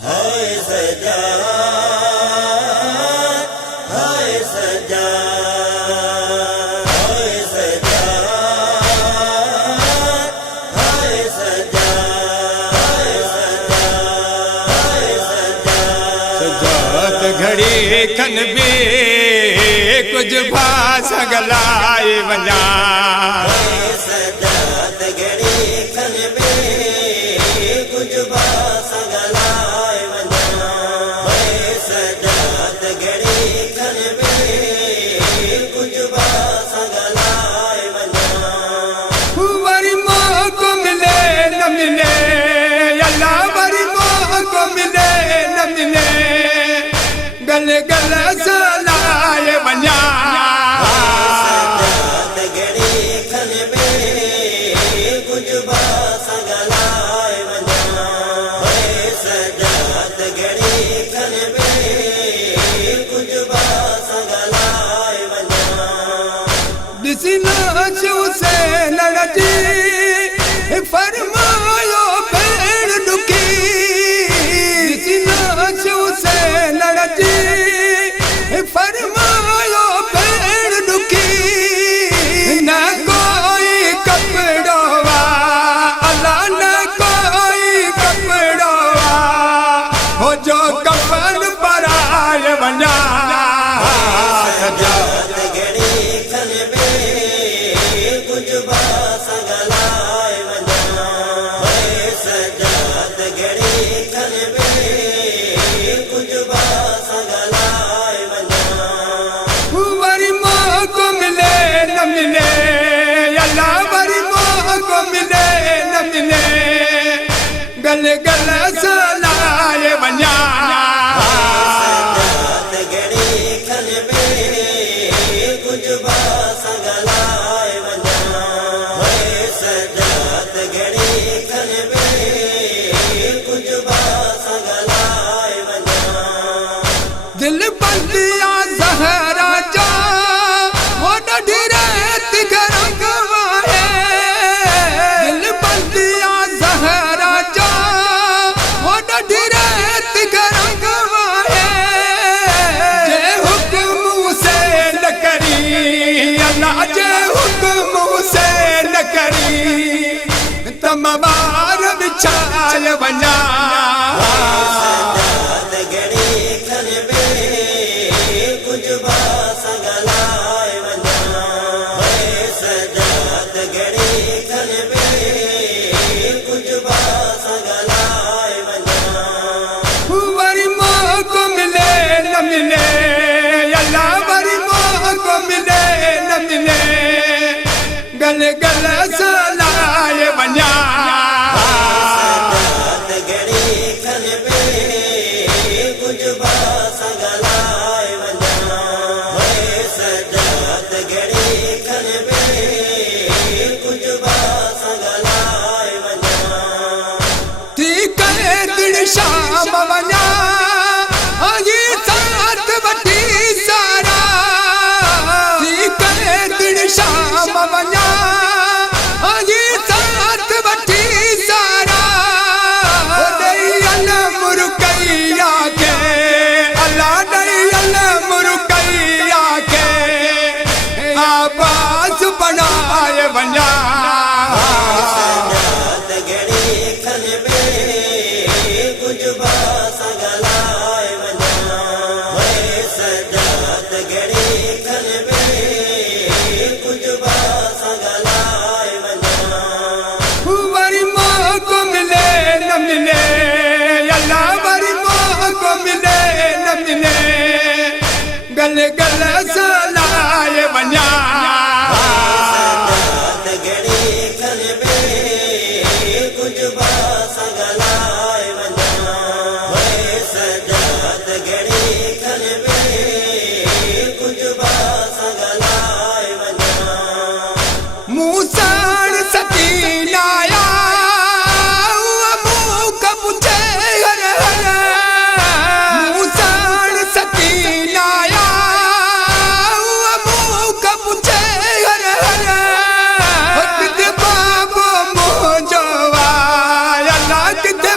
हाय सजाद, हाय सजाद, हाय सजाद, हाय सजाद, हाय सजाद, हाय सजाद। सजाद घड़ी खन बे कुछ भास गलाए वञा। हाय सजाद घड़ी खन बे कुछ भास गलाए वञा। हाय सजाद घड़ी खन बे कुछ भास गलाए वञा। वरी मौको मिले न मिले अल्लाह, वरी मौको मिले न मिले गल गल सलाए वञा। सजाद घड़ी खन बे कुछ भास गलाए वञा। हाय सजाद घड़ी खन बे कुछ भास गलाए वञा। ॾिसी नाचो से लड़जी फरमायो भेण ॾुकी। ॾिसी नाचो से लड़जी फरमायो भेण ॾुकी। न कोई कपड़ो वा अल्लाह, न कोई कपड़ो वा हो जो कफन पराए वञा। सजाद घड़ी खन बे कुछ भास गलाए वञा। हाय सजाद घड़ी खन बे कुछ भास गलाए वञा। वरी मौको मिले न मिले अल्लाह, वरी मौको मिले न मिले गल गल सलाए वञा। सजाद घड़ी खन बे कुछ भास गलाए वञा। हाय सजाद घड़ी खन बे कुछ भास गलाए वञा। दिल बंदिया ज़हरा जा वो ॾाढी रेत गरम आहे। दिल बंदिया ज़हरा जा वो ॾाढी रेत गरम आहे। जे हुक्म से न करी अल्लाह, जे हुक्म से न करी तमवार बिछाए वञा। सजाद घड़ी खन बे कुछ भास गलाए वञा। हाय सजाद घड़ी खन बे कुछ भास गलाए वञा। वरी मौको मिले न मिले अल्लाह, वरी मौको मिले न मिले गल गल सलाए वञा। सजाद घड़ी खन बे कुछ भास गलाए वञा। हाय सजाद घड़ी खन बे कुछ भास गलाए वञा। थी करे दिल शाम वञा आही साथ वठी सारा। थी करे दिल शाम वञा आही साथ वठी सारा। ॾेई अल मुर्कैया के अल्लाह, ॾेई अल मुर्कैया के आवाज़ बनाए वञा। सजाद घड़ी खन बे कुछ भास गलाए वञा। हाय सजाद घड़ी खन बे कुछ भास गलाए वञा। वरी मौको मिले न मिले अल्लाह, वरी मौको मिले न मिले गल गल सलाए वञा। सजाद घड़ी खन बे कुछ भास गलाए वञा। हाय सजाद घड़ी खन बे कुछ भास गलाए वञा। मूं साण सकीना आया मूं कपुचे हर हर। मूं साण सकीना आया मूं कपुचे हर हर। किथे बाबो मुंहिंजो आहे अल्लाह, किथे